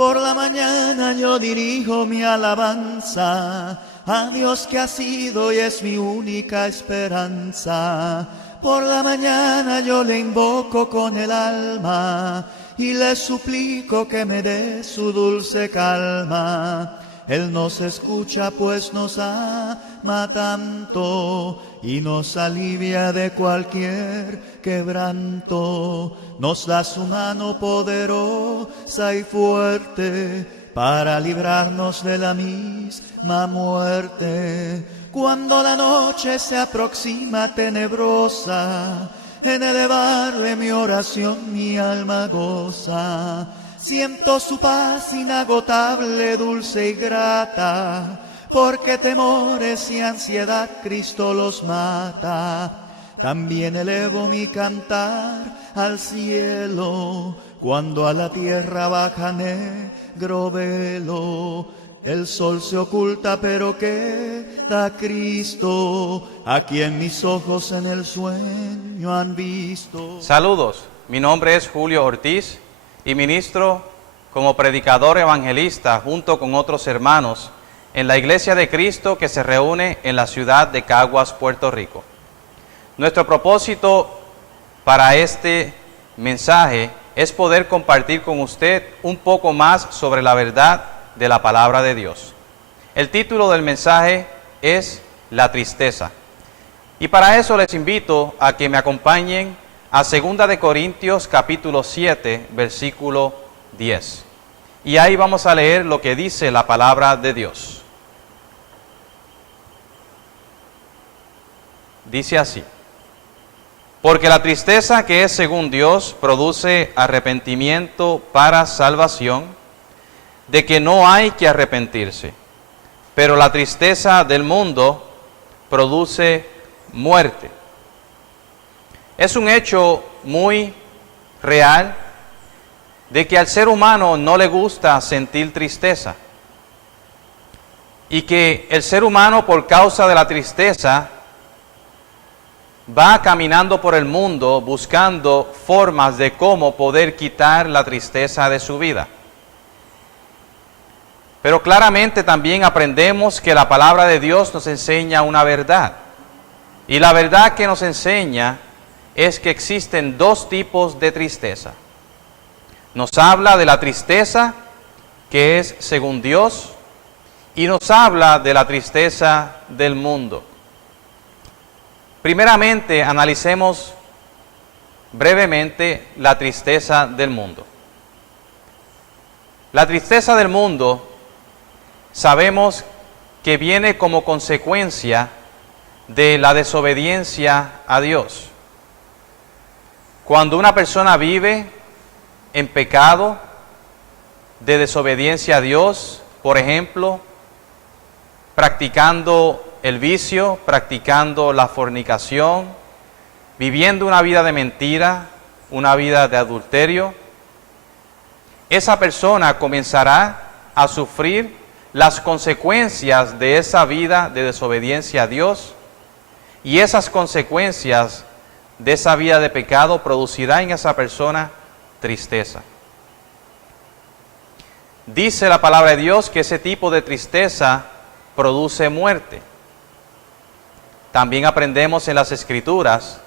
Por la mañana yo dirijo mi alabanza a Dios que ha sido y es mi única esperanza. Por la mañana yo le invoco con el alma y le suplico que me dé su dulce calma. Él nos escucha pues nos ama tanto y nos alivia de cualquier quebranto. Nos da su mano poderosa y fuerte para librarnos de la misma muerte. Cuando la noche se aproxima tenebrosa, en elevarle mi oración mi alma goza. Siento su paz inagotable, dulce y grata, porque temores y ansiedad Cristo los mata. También elevo mi cantar al cielo, cuando a la tierra baja negro velo. El sol se oculta, pero queda Cristo, a quien mis ojos en el sueño han visto. Saludos, mi nombre es Julio Ortiz y ministro como predicador evangelista junto con otros hermanos en la Iglesia de Cristo que se reúne en la ciudad de Caguas, Puerto Rico. Nuestro propósito para este mensaje es poder compartir con usted un poco más sobre la verdad de la palabra de Dios. El título del mensaje es La tristeza. Y para eso les invito a que me acompañen a 2 de Corintios capítulo 7, versículo 10. Y ahí vamos a leer lo que dice la palabra de Dios. Dice así: porque la tristeza que es según Dios produce arrepentimiento para salvación, de que no hay que arrepentirse. Pero la tristeza del mundo produce muerte. Es un hecho muy real de que al ser humano no le gusta sentir tristeza. Y que el ser humano, por causa de la tristeza, va caminando por el mundo buscando formas de cómo poder quitar la tristeza de su vida. Pero claramente también aprendemos que la palabra de Dios nos enseña una verdad. Y la verdad que nos enseña es que existen dos tipos de tristeza. Nos habla de la tristeza que es según Dios y nos habla de la tristeza del mundo. Primeramente, analicemos brevemente la tristeza del mundo. La tristeza del mundo sabemos que viene como consecuencia de la desobediencia a Dios. Cuando una persona vive en pecado de desobediencia a Dios, por ejemplo, practicando el vicio, practicando la fornicación, viviendo una vida de mentira, una vida de adulterio, esa persona comenzará a sufrir las consecuencias de esa vida de desobediencia a Dios, y esas consecuencias de esa vida de pecado producirá en esa persona tristeza. Dice la palabra de Dios que ese tipo de tristeza produce muerte. También aprendemos en las Escrituras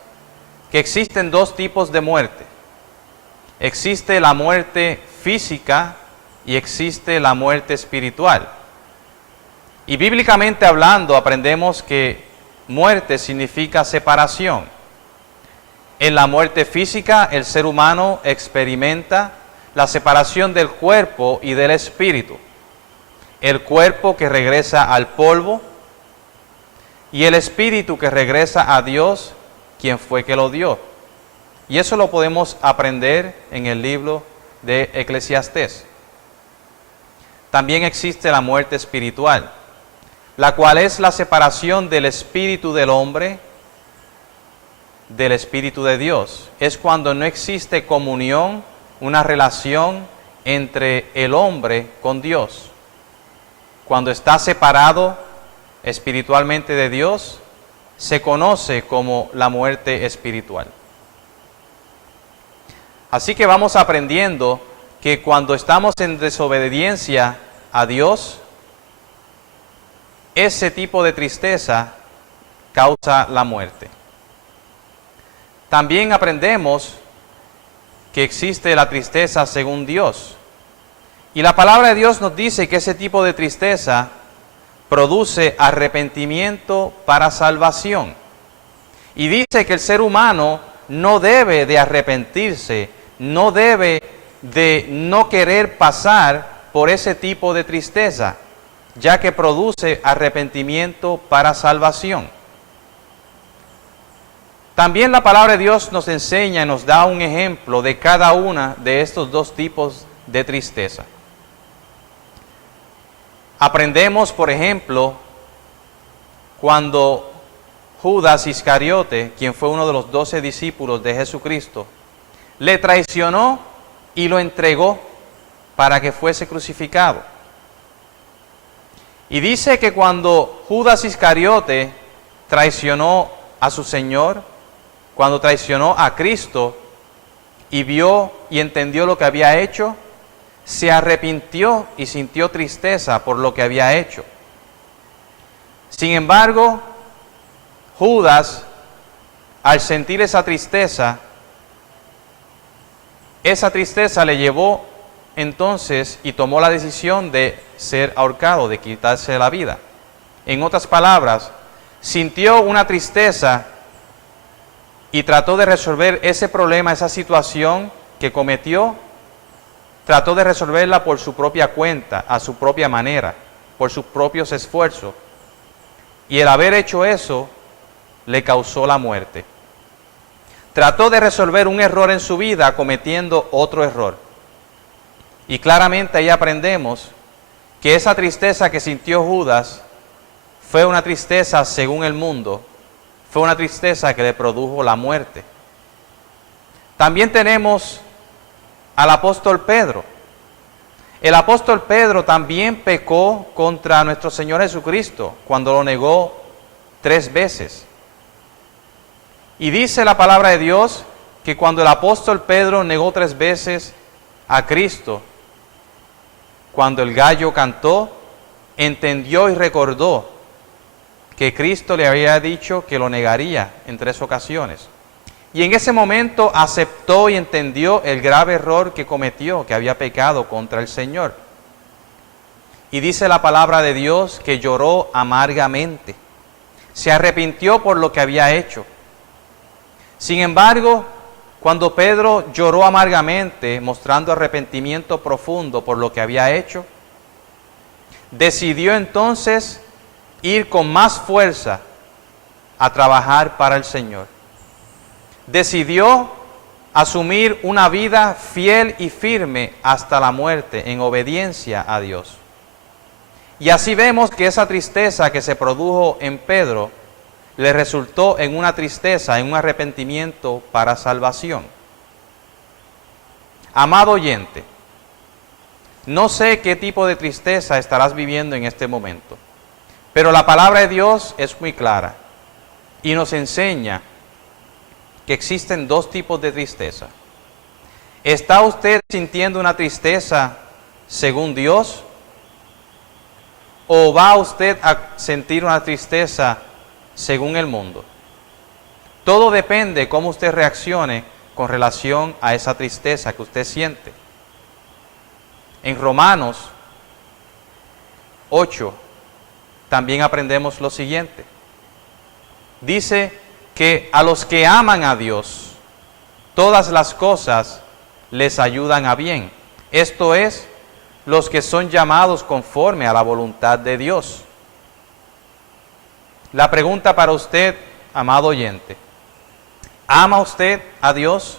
que existen dos tipos de muerte. Existe la muerte física y existe la muerte espiritual. Y bíblicamente hablando, aprendemos que muerte significa separación. En la muerte física, el ser humano experimenta la separación del cuerpo y del espíritu. El cuerpo que regresa al polvo y el espíritu que regresa a Dios, quien fue que lo dio. Y eso lo podemos aprender en el libro de Eclesiastés. También existe la muerte espiritual, la cual es la separación del espíritu del hombre del espíritu de Dios. Es cuando no existe comunión, una relación entre el hombre con Dios. Cuando está separado espiritualmente de Dios, se conoce como la muerte espiritual. Así que vamos aprendiendo que cuando estamos en desobediencia a Dios, ese tipo de tristeza causa la muerte. También aprendemos que existe la tristeza según Dios. Y la palabra de Dios nos dice que ese tipo de tristeza produce arrepentimiento para salvación. Y dice que el ser humano no debe de arrepentirse, no debe de no querer pasar por ese tipo de tristeza, ya que produce arrepentimiento para salvación. También la palabra de Dios nos enseña y nos da un ejemplo de cada una de estos dos tipos de tristeza. Aprendemos, por ejemplo, cuando Judas Iscariote, quien fue uno de los 12 discípulos de Jesucristo, le traicionó y lo entregó para que fuese crucificado. Y dice que cuando Judas Iscariote traicionó a su Señor, cuando traicionó a Cristo y vio y entendió lo que había hecho, se arrepintió y sintió tristeza por lo que había hecho. Sin embargo, Judas, al sentir esa tristeza le llevó entonces y tomó la decisión de ser ahorcado, de quitarse la vida. En otras palabras, sintió una tristeza y trató de resolver ese problema, esa situación que cometió, trató de resolverla por su propia cuenta, a su propia manera, por sus propios esfuerzos. Y el haber hecho eso le causó la muerte. Trató de resolver un error en su vida cometiendo otro error. Y claramente ahí aprendemos que esa tristeza que sintió Judas fue una tristeza según el mundo, fue una tristeza que le produjo la muerte. También tenemos al apóstol Pedro. El apóstol Pedro también pecó contra nuestro Señor Jesucristo cuando lo negó 3 veces. Y dice la palabra de Dios que cuando el apóstol Pedro negó 3 veces a Cristo, cuando el gallo cantó, entendió y recordó que Cristo le había dicho que lo negaría en 3 ocasiones. Y en ese momento aceptó y entendió el grave error que cometió, que había pecado contra el Señor. Y dice la palabra de Dios que lloró amargamente. Se arrepintió por lo que había hecho. Sin embargo, cuando Pedro lloró amargamente, mostrando arrepentimiento profundo por lo que había hecho, decidió entonces ir con más fuerza a trabajar para el Señor. Decidió asumir una vida fiel y firme hasta la muerte en obediencia a Dios. Y así vemos que esa tristeza que se produjo en Pedro le resultó en una tristeza, en un arrepentimiento para salvación. Amado oyente, no sé qué tipo de tristeza estarás viviendo en este momento, pero la palabra de Dios es muy clara y nos enseña que existen 2 tipos de tristeza. ¿Está usted sintiendo una tristeza según Dios? ¿O va usted a sentir una tristeza según el mundo? Todo depende cómo usted reaccione con relación a esa tristeza que usted siente. En Romanos 8 también aprendemos lo siguiente. Dice que a los que aman a Dios, todas las cosas les ayudan a bien. Esto es, los que son llamados conforme a la voluntad de Dios. La pregunta para usted, amado oyente, ¿ama usted a Dios?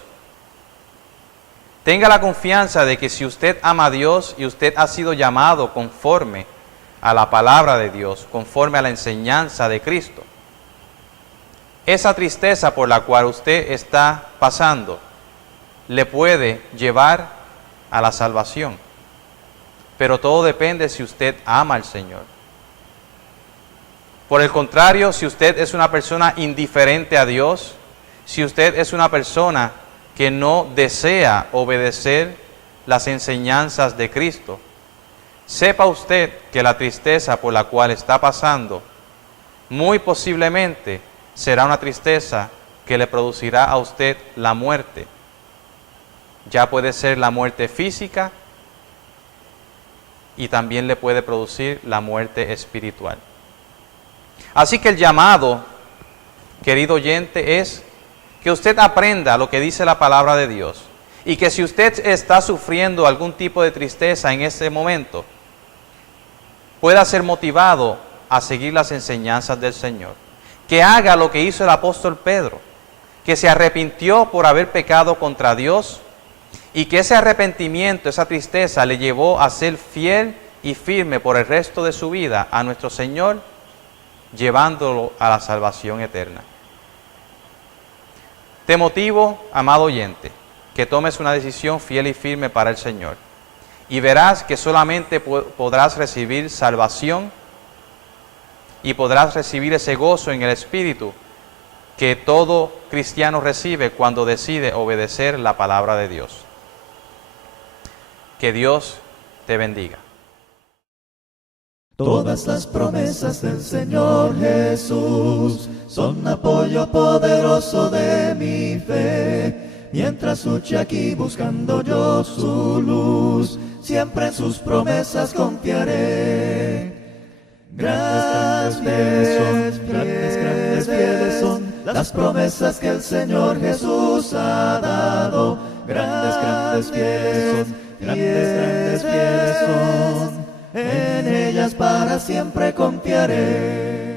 Tenga la confianza de que si usted ama a Dios y usted ha sido llamado conforme a la palabra de Dios, conforme a la enseñanza de Cristo, esa tristeza por la cual usted está pasando le puede llevar a la salvación. Pero todo depende si usted ama al Señor. Por el contrario, si usted es una persona indiferente a Dios, si usted es una persona que no desea obedecer las enseñanzas de Cristo, sepa usted que la tristeza por la cual está pasando muy posiblemente será una tristeza que le producirá a usted la muerte. Ya puede ser la muerte física y también le puede producir la muerte espiritual. Así que el llamado, querido oyente, es que usted aprenda lo que dice la palabra de Dios y que si usted está sufriendo algún tipo de tristeza en este momento, pueda ser motivado a seguir las enseñanzas del Señor. Que haga lo que hizo el apóstol Pedro, que se arrepintió por haber pecado contra Dios y que ese arrepentimiento, esa tristeza le llevó a ser fiel y firme por el resto de su vida a nuestro Señor, llevándolo a la salvación eterna. Te motivo, amado oyente, que tomes una decisión fiel y firme para el Señor y verás que solamente podrás recibir salvación y podrás recibir ese gozo en el Espíritu que todo cristiano recibe cuando decide obedecer la palabra de Dios. Que Dios te bendiga. Todas las promesas del Señor Jesús son apoyo poderoso de mi fe. Mientras luche aquí buscando yo su luz, siempre en sus promesas confiaré. Grandes, grandes, fieles son las promesas que el Señor Jesús ha dado. Grandes, fieles son. En ellas para siempre confiaré.